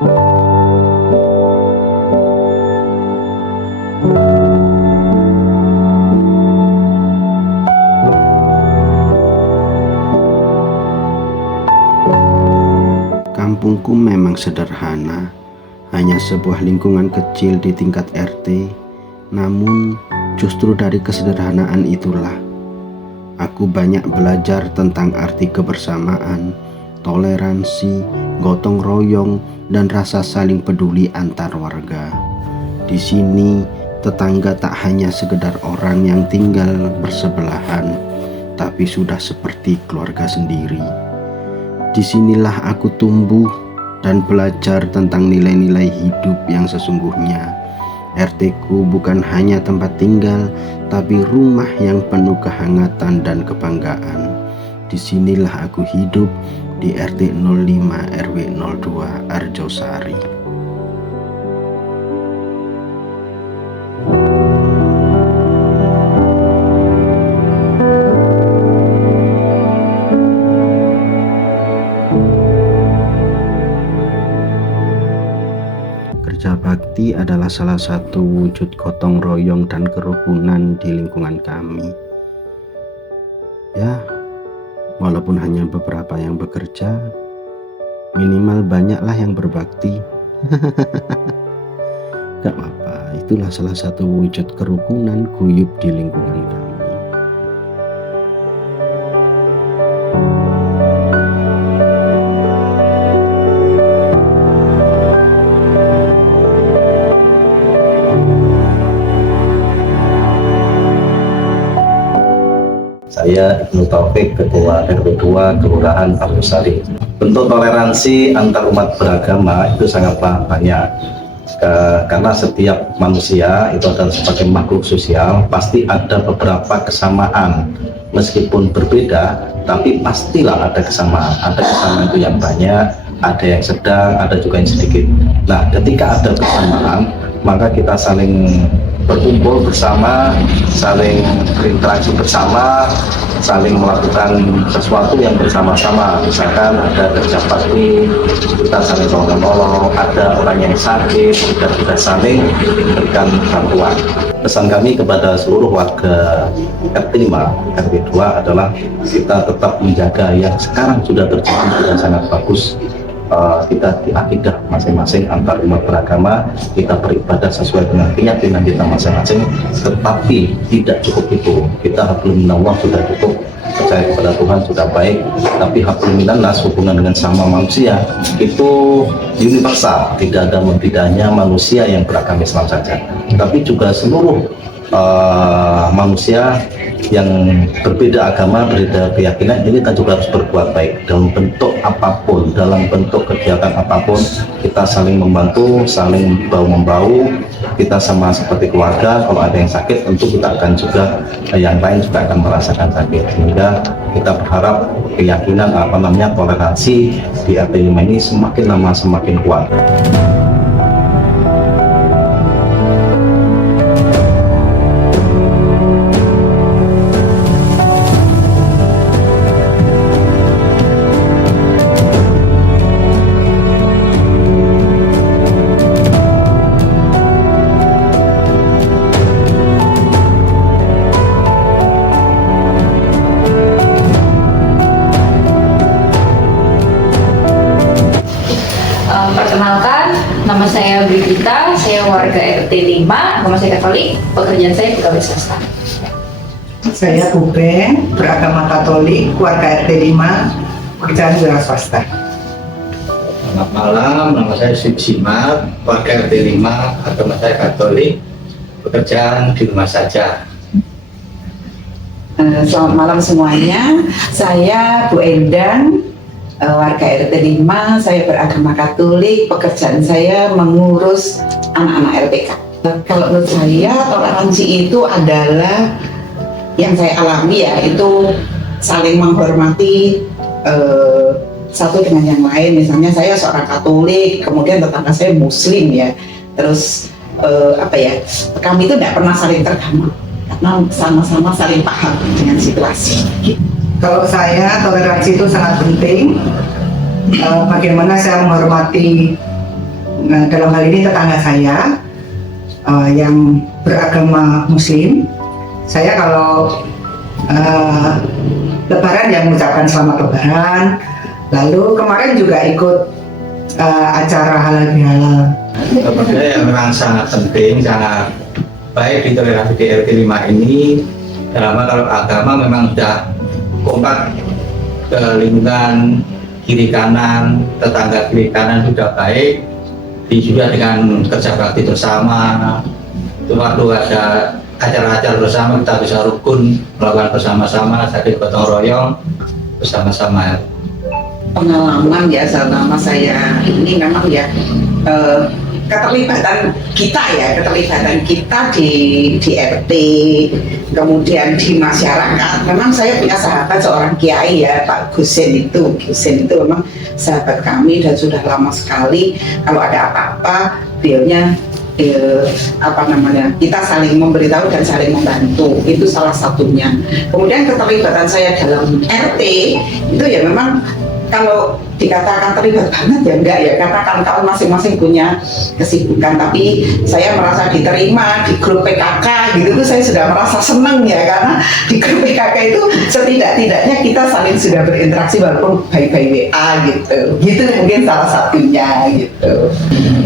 Kampungku memang sederhana, hanya sebuah lingkungan kecil di tingkat RT. Namun justru dari kesederhanaan itulah aku banyak belajar tentang arti kebersamaan, toleransi, gotong royong, dan rasa saling peduli antar warga. Di sini tetangga tak hanya sekedar orang yang tinggal bersebelahan, tapi sudah seperti keluarga sendiri. Disinilah aku tumbuh dan belajar tentang nilai-nilai hidup yang sesungguhnya. RT-ku bukan hanya tempat tinggal, tapi rumah yang penuh kehangatan dan kebanggaan. Disinilah aku hidup di RT 05 RW 02 Arjosari. Kerja bakti adalah salah satu wujud gotong royong dan kerukunan di lingkungan kami. Ya, walaupun hanya beberapa yang bekerja, minimal banyaklah yang berbakti. Gak apa-apa, itulah salah satu wujud kerukunan guyup di lingkungan kami. Saya Ibnu Taufik, Ketua RW 2 Kelurahan Arjosari. Bentuk toleransi antar umat beragama itu sangat banyak. Karena setiap manusia itu adalah sebagai makhluk sosial, pasti ada beberapa kesamaan. Meskipun berbeda, tapi pastilah ada kesamaan. Ada kesamaan itu yang banyak, ada yang sedang, ada juga yang sedikit. Nah, ketika ada kesamaan, maka kita saling berkumpul bersama, saling berinteraksi bersama, saling melakukan sesuatu yang bersama-sama. Misalkan ada kerja bakti, kita saling tolong-menolong, ada orang yang sakit, kita saling memberikan bantuan. Pesan kami kepada seluruh warga RT 5, RW 2 adalah kita tetap menjaga yang sekarang sudah terjadi dengan sangat bagus. Kita di akidah masing-masing antar umat beragama, kita beribadah sesuai dengan keyakinan kita masing-masing, tetapi tidak cukup itu. Kita hablum minallah sudah cukup, percaya kepada Tuhan sudah baik, tapi hablum minannas, hubungan dengan sama manusia itu universal. Tidak ada tidaknya manusia yang beragama Islam saja, tapi juga seluruh manusia yang berbeda agama, berbeda keyakinan, ini kita juga harus berbuat baik dalam bentuk apapun, dalam bentuk kegiatan apapun. Kita saling membantu, saling bau-membau, kita sama seperti keluarga. Kalau ada yang sakit, tentu kita akan juga, yang lain juga akan merasakan sakit, sehingga kita berharap keyakinan toleransi di RT 5 ini semakin lama semakin kuat. Perkenalkan, nama saya Brigita, saya warga RT 5, agama saya Katolik, pekerjaan saya pegawai swasta. Saya Bubeng, beragama Katolik, warga RT 5, pekerjaan wira swasta. Selamat malam, nama saya Simat, warga RT 5, agama saya Katolik, pekerjaan di rumah saja. Selamat malam semuanya, saya Bu Endang, warga RT 5, saya beragama Katolik, pekerjaan saya mengurus anak-anak LPK. Kalau menurut saya, toleransi itu adalah yang saya alami ya, itu saling menghormati satu dengan yang lain. Misalnya saya seorang Katolik, kemudian tetangga saya Muslim ya, terus kami itu tidak pernah saling terganggu karena sama-sama saling paham dengan situasi. Kalau saya, toleransi itu sangat penting. Bagaimana saya menghormati dalam hal ini tetangga saya yang beragama Muslim. Saya kalau Lebaran yang mengucapkan selamat Lebaran. Lalu kemarin juga ikut acara halal bihalal. Sebenarnya yang memang sangat penting, sangat baik di toleransi di RT 5 ini. Dalam hal kalau agama memang sudah kompak ke lingkungan kiri kanan, tetangga kiri kanan sudah baik. Juga dengan kerja bakti bersama, waktu ada acara-acara bersama kita bisa rukun melakukan bersama-sama, jadi gotong royong bersama-sama. Pengalaman ya selama saya ini memang ya keterlibatan kita di RT, kemudian di masyarakat. Memang saya punya sahabat seorang kiai ya, Pak Gusen itu memang sahabat kami dan sudah lama sekali. Kalau ada apa-apa beliaunya kita saling memberitahu dan saling membantu, itu salah satunya. Kemudian keterlibatan saya dalam RT itu ya memang kalau dikatakan terlibat banget ya enggak ya, karena kan kalau masing-masing punya kesibukan, tapi saya merasa diterima di grup PKK gitu tuh saya sudah merasa senang ya, karena di grup PKK itu setidak-tidaknya kita saling sudah berinteraksi walaupun by WA gitu mungkin salah satunya gitu.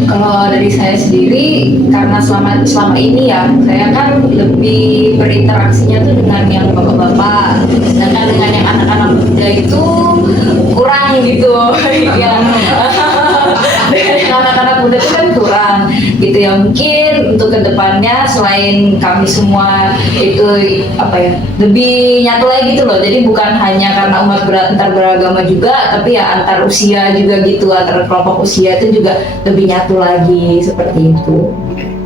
Kalau dari saya sendiri, karena selama ini ya saya kan lebih berinteraksinya tuh dengan yang bapak-bapak, sedangkan dengan yang anak-anak muda itu kurang gitu. Yang anak-anak muda itu kan kurang gitu ya. Mungkin untuk kedepannya selain kami semua itu lebih nyatu lagi gitu loh. Jadi bukan hanya karena umat antar beragama juga, tapi ya antar usia juga gitu, antar kelompok usia itu juga lebih nyatu lagi seperti itu.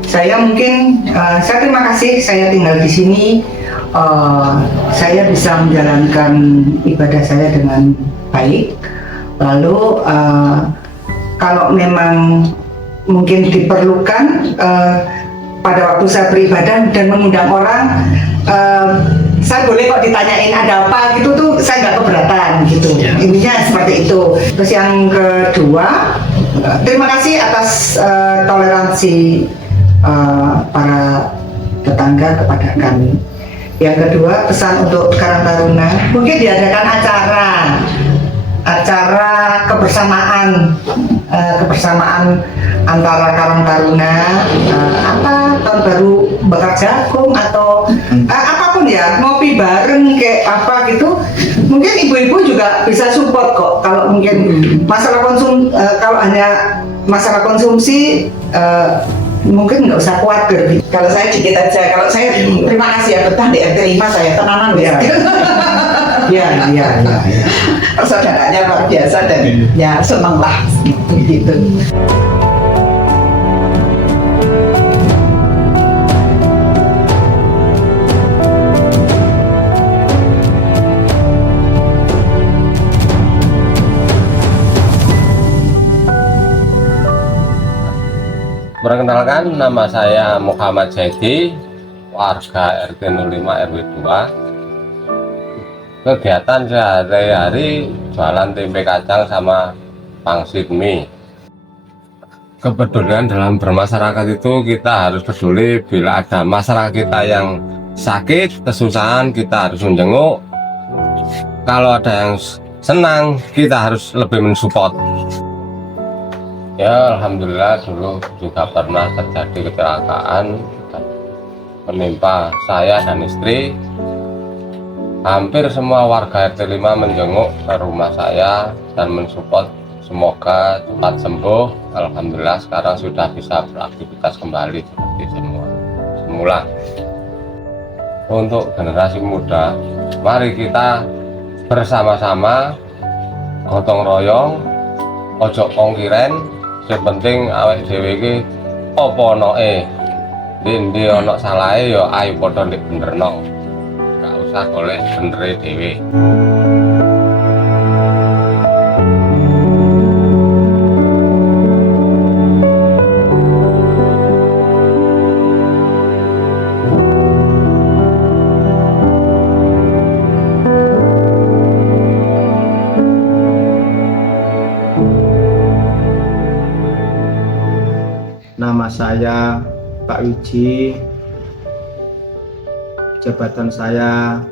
Saya terima kasih saya tinggal di sini. Saya bisa menjalankan ibadah saya dengan baik. Lalu kalau memang mungkin diperlukan pada waktu saya beribadah dan mengundang orang, saya boleh kok ditanyain ada apa gitu tuh, saya nggak keberatan gitu. Intinya seperti itu. Terus yang kedua, terima kasih atas toleransi para tetangga kepada kami. Yang kedua, pesan untuk Karang Taruna, mungkin diadakan acara kebersamaan antara Karang Taruna, tahun baru bakar jagung atau apapun ya, ngopi bareng kayak apa gitu. Mungkin ibu-ibu juga bisa support kok. Kalau mungkin kalau hanya masalah konsumsi, mungkin nggak usah khawatir. Kalau saya dikit aja, kalau saya terima kasih ya betah di RT 5 saya tenanan ya. Iya. Persaudaranya luar biasa dan ya seneng lah gitu. Perkenalkan, nama saya Muhammad Zaidi, warga RT 05 RW 2. Kegiatan sehari-hari jualan tempe kacang sama pangsit mie. Kepedulian dalam bermasyarakat itu kita harus peduli bila ada masyarakat kita yang sakit, kesusahan, kita harus menjenguk. Kalau ada yang senang, kita harus lebih mensupport. Ya, alhamdulillah dulu juga pernah terjadi kecelakaan menimpa saya dan istri. Hampir semua warga RT 5 menjenguk ke rumah saya dan mensupport, semoga cepat sembuh. Alhamdulillah sekarang sudah bisa beraktivitas kembali seperti semula. Untuk generasi muda, mari kita bersama-sama gotong royong, ojo kongkiren. Yang penting awake dhewe iki apa onoke, ndi ono salahe ya ayo padha ndek benerno. Gak usah golek benere dhewe. Nama saya Pak Wiji, jabatan saya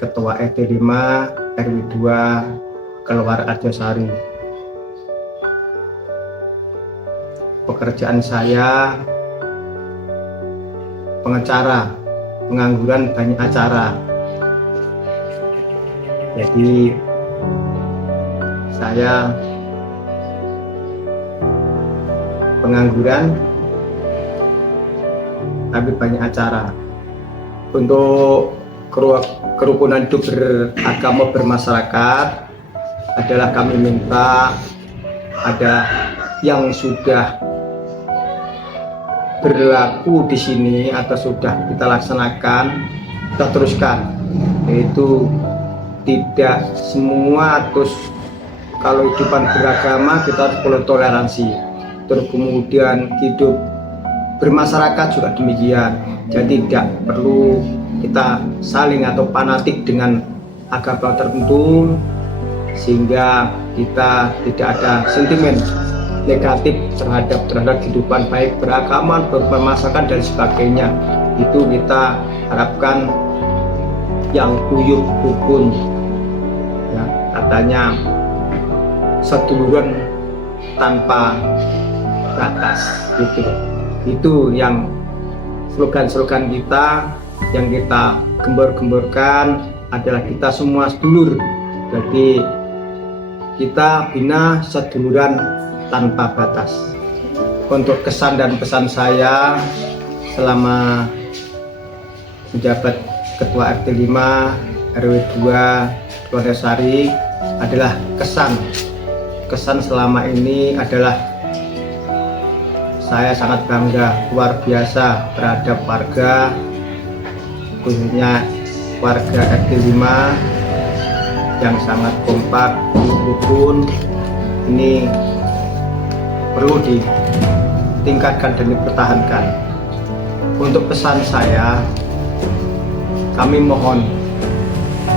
Ketua RT 5 RW 2 Keluar Arjosari. Pekerjaan saya pengacara, pengangguran banyak acara. Jadi saya pengangguran tapi banyak acara. Untuk kerukunan hidup beragama bermasyarakat adalah kami minta ada yang sudah berlaku di sini atau sudah kita laksanakan, kita teruskan, yaitu tidak semua terus kalau hidupan beragama kita harus perlu toleransi, terus kemudian hidup bermasyarakat juga demikian. Jadi tidak perlu kita saling atau fanatik dengan agama tertentu sehingga kita tidak ada sentimen negatif terhadap kehidupan baik beragama, bermasyarakat dan sebagainya. Itu kita harapkan yang guyup rukun, ya, katanya seduluran tanpa batas, gitu. Itu yang slogan-slogan kita yang kita gembor-gemborkan adalah kita semua sedulur. Jadi kita bina seduluran tanpa batas. Untuk kesan dan pesan saya selama menjabat Ketua RT 5 RW 2 Arjosari adalah kesan selama ini adalah saya sangat bangga luar biasa terhadap warga, khususnya warga RT 5 yang sangat kompak, rukun. Ini perlu ditingkatkan dan dipertahankan. Untuk pesan saya, kami mohon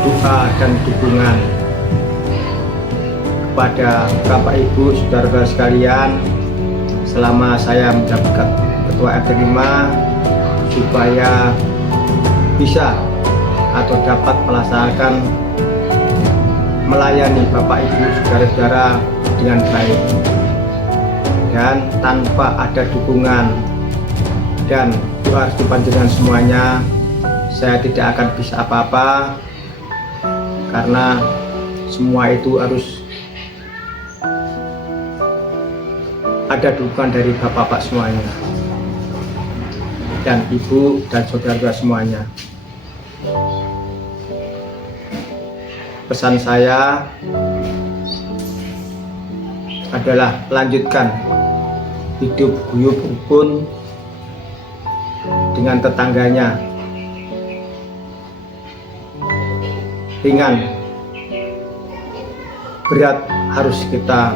doa dan dukungan kepada Bapak Ibu saudara sekalian selama saya menjabat Ketua RT 5 supaya bisa atau dapat melaksanakan melayani Bapak Ibu saudara-saudara dengan baik. Dan tanpa ada dukungan dan doa restu panjenengan semuanya, saya tidak akan bisa apa-apa, karena semua itu harus ada dukungan dari bapak-bapak semuanya dan ibu dan saudara semuanya. Pesan saya adalah lanjutkan hidup guyup rukun dengan tetangganya, ringan berat harus kita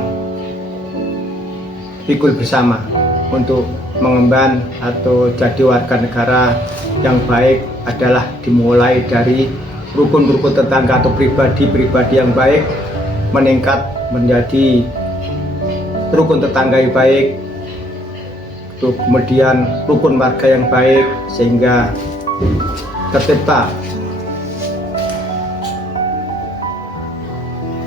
pikul bersama untuk mengemban atau jadi warga negara yang baik adalah dimulai dari rukun-rukun tetangga atau pribadi-pribadi yang baik, meningkat menjadi rukun tetangga yang baik, kemudian rukun warga yang baik, sehingga tercipta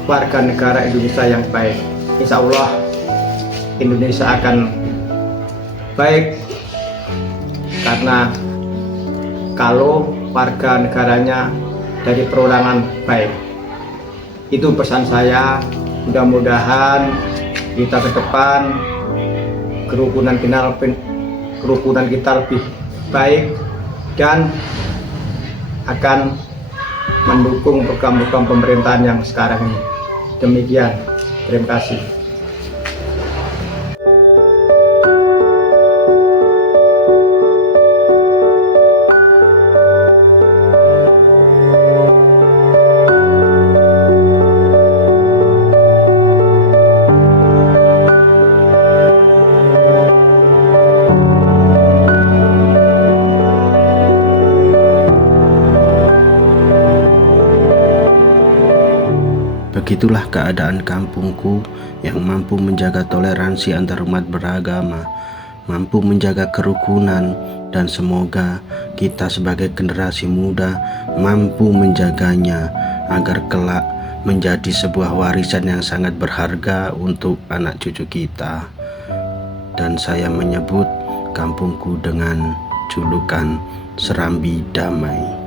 warga negara Indonesia yang baik. Insya Allah Indonesia akan baik karena kalau warga negaranya dari perorangan baik. Itu pesan saya. Mudah-mudahan kita ke depan kerukunan kita lebih baik dan akan mendukung program-program pemerintahan yang sekarang ini. Demikian, terima kasih. Begitulah keadaan kampungku yang mampu menjaga toleransi antar umat beragama, mampu menjaga kerukunan, dan semoga kita sebagai generasi muda mampu menjaganya agar kelak menjadi sebuah warisan yang sangat berharga untuk anak cucu kita. Dan saya menyebut kampungku dengan julukan Serambi Damai.